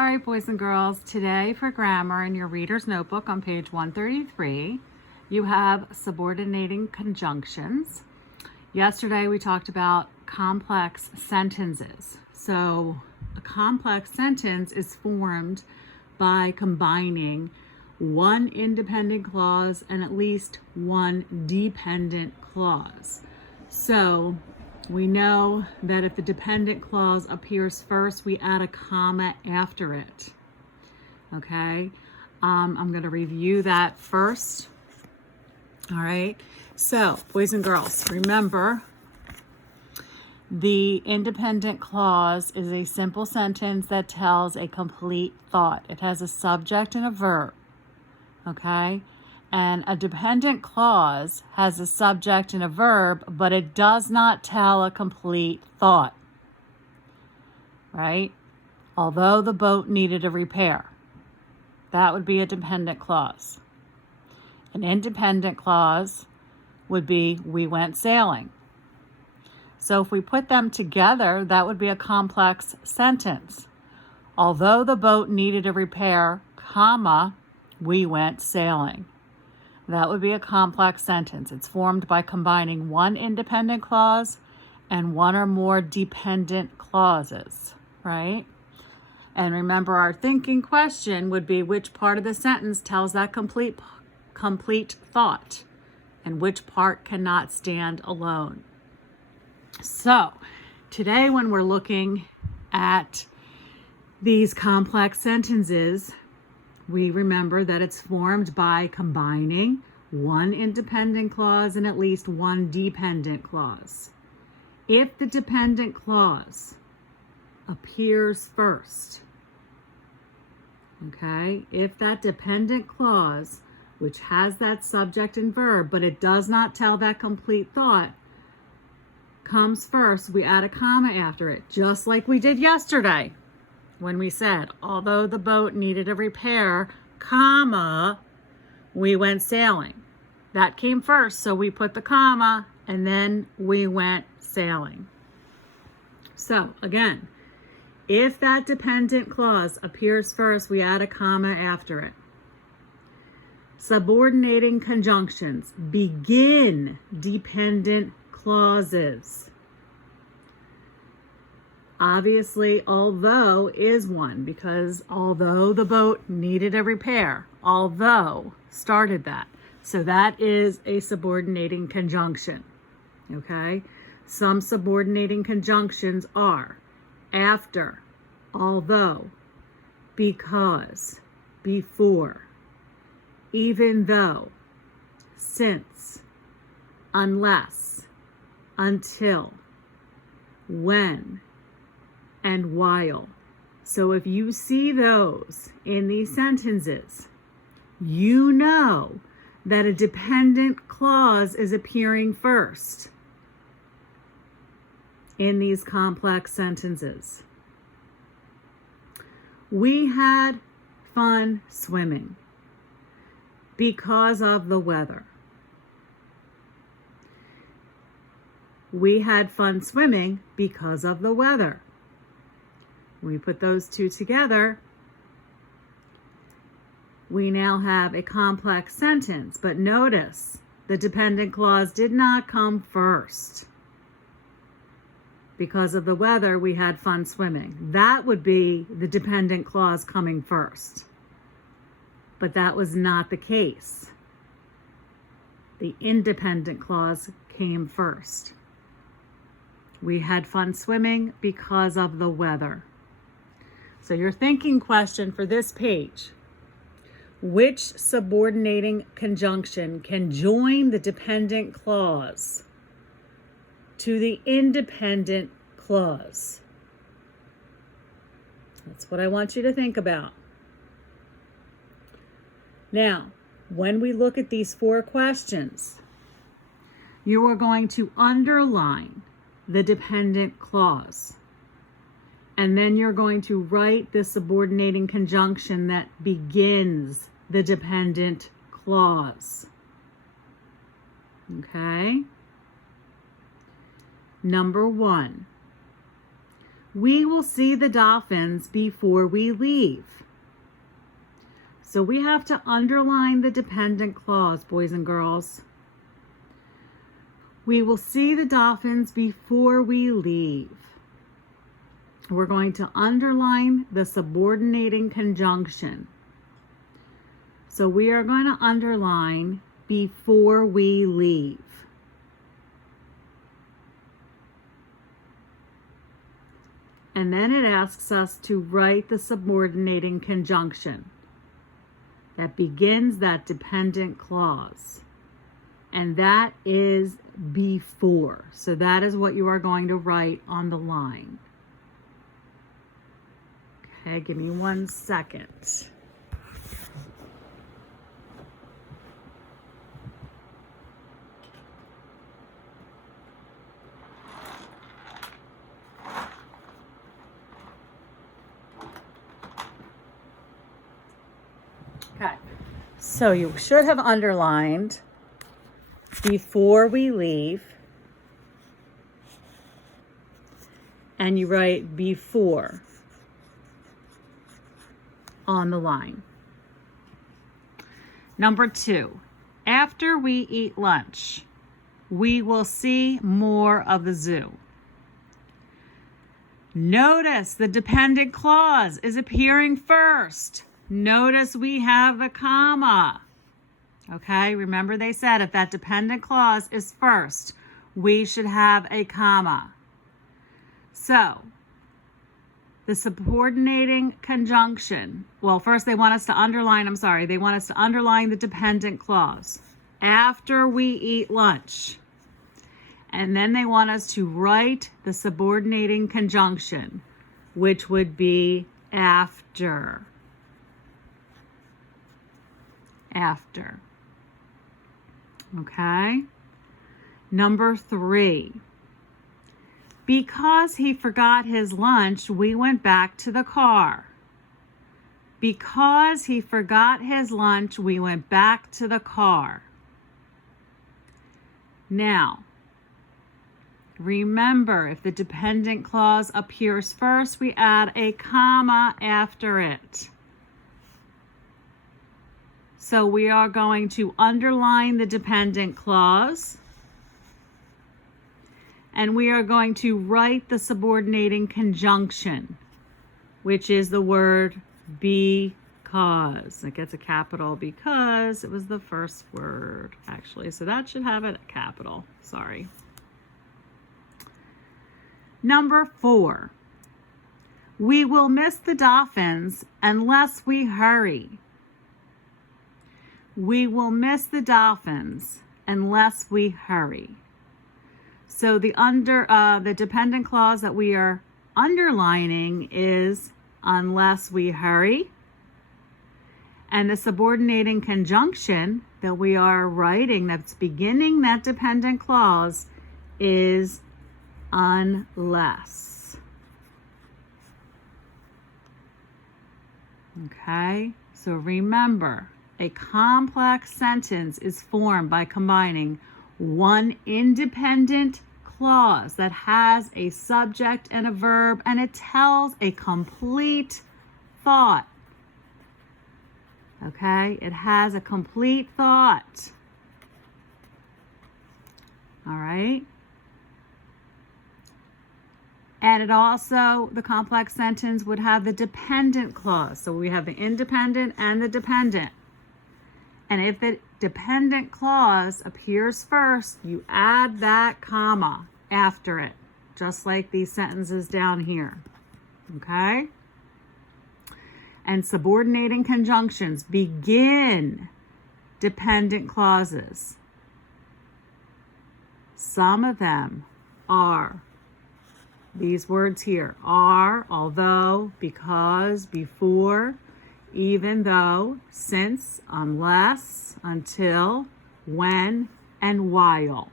All right, boys and girls, today for grammar in your reader's notebook on page 133, you have subordinating conjunctions. Yesterday we talked about complex sentences. So a complex sentence is formed by combining one independent clause and at least one dependent clause. So we know that if the dependent clause appears first, we add a comma after it. Okay, I'm going to review that first. All right, so boys and girls, remember the independent clause is a simple sentence that tells a complete thought. It has a subject and a verb. Okay, and a dependent clause has a subject and a verb, but it does not tell a complete thought, right? Although the boat needed a repair, that would be a dependent clause. An independent clause would be, we went sailing. So if we put them together, that would be a complex sentence. Although the boat needed a repair, comma, we went sailing. That would be a complex sentence. It's formed by combining one independent clause and one or more dependent clauses, right? And remember, our thinking question would be, which part of the sentence tells that complete thought and which part cannot stand alone? So today when we're looking at these complex sentences, we remember that it's formed by combining one independent clause and at least one dependent clause. If the dependent clause appears first, okay, if that dependent clause, which has that subject and verb, but it does not tell that complete thought, comes first, we add a comma after it, just like we did yesterday. When we said, although the boat needed a repair, comma, we went sailing. That came first, so we put the comma, and then we went sailing. So again, if that dependent clause appears first, we add a comma after it. Subordinating conjunctions begin dependent clauses. Obviously, although is one, because although the boat needed a repair, although started that. So that is a subordinating conjunction, okay? Some subordinating conjunctions are after, although, because, before, even though, since, unless, until, when, and while. So if you see those in these sentences, you know that a dependent clause is appearing first in these complex sentences. We had fun swimming because of the weather. We had fun swimming because of the weather. When we put those two together, we now have a complex sentence. But notice, the dependent clause did not come first. Because of the weather, we had fun swimming. That would be the dependent clause coming first. But that was not the case. The independent clause came first. We had fun swimming because of the weather. So your thinking question for this page, which subordinating conjunction can join the dependent clause to the independent clause? That's what I want you to think about. Now, when we look at these four questions, you are going to underline the dependent clause. And then you're going to write the subordinating conjunction that begins the dependent clause. Okay? Number one, We will see the dolphins before we leave. So we have to underline the dependent clause, boys and girls. We will see the dolphins before we leave. We're going to underline the subordinating conjunction. So we are going to underline before we leave. And then it asks us to write the subordinating conjunction that begins that dependent clause. And that is before. So that is what you are going to write on the line. Okay, give me 1 second. Okay, so you should have underlined before we leave, and you write before on the line. Number 2, after we eat lunch, we will see more of the zoo. Notice the dependent clause is appearing first. Notice we have the comma. Okay, remember they said if that dependent clause is first, we should have a comma. So, the subordinating conjunction, well, first they want us to underline the dependent clause. After we eat lunch. And then they want us to write the subordinating conjunction, which would be after. After. Okay? Number 3. Because he forgot his lunch, we went back to the car. Because he forgot his lunch, we went back to the car. Now, remember, if the dependent clause appears first, we add a comma after it. So we are going to underline the dependent clause, and we are going to write the subordinating conjunction, which is the word because. It gets a capital because it was the first word, actually. So that should have a capital. Sorry. Number 4. We will miss the dolphins unless we hurry. We will miss the dolphins unless we hurry. So the dependent clause that we are underlining is unless we hurry. And the subordinating conjunction that we are writing that's beginning that dependent clause is unless. Okay, so remember, a complex sentence is formed by combining one independent clause that has a subject and a verb, and it tells a complete thought. Okay, it has a complete thought. All right. And it also, the complex sentence would have the dependent clause. So we have the independent and the dependent. And if the dependent clause appears first, you add that comma after it, just like these sentences down here. Okay? And subordinating conjunctions begin dependent clauses. Some of them are these words here: are, although, because, before, even though, since, unless, until, when, and while.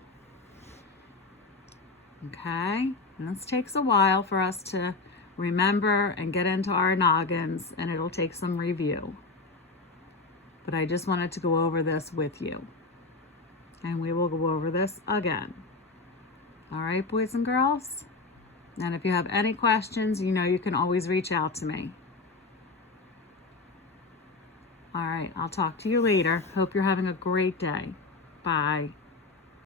Okay? And this takes a while for us to remember and get into our noggins, and it'll take some review. But I just wanted to go over this with you. And we will go over this again. All right, boys and girls? And if you have any questions, you know you can always reach out to me. All right, I'll talk to you later. Hope you're having a great day. Bye.